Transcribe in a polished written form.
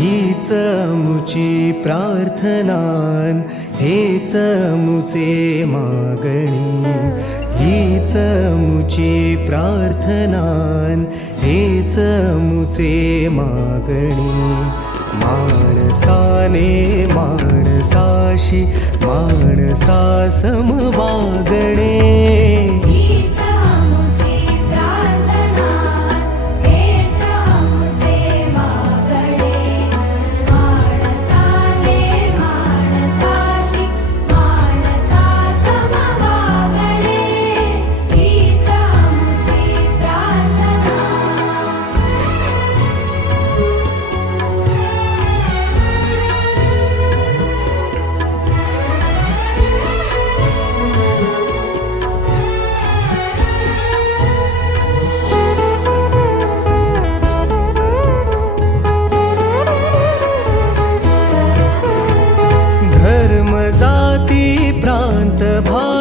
हीच मुची प्रार्थनान, हेच मुचे मागणी. हीच मुची प्रार्थनान, हेच मुचे मागणी. माणसाने माणसाशी माणसा सम वागणे. धर्म जाती प्रांत भा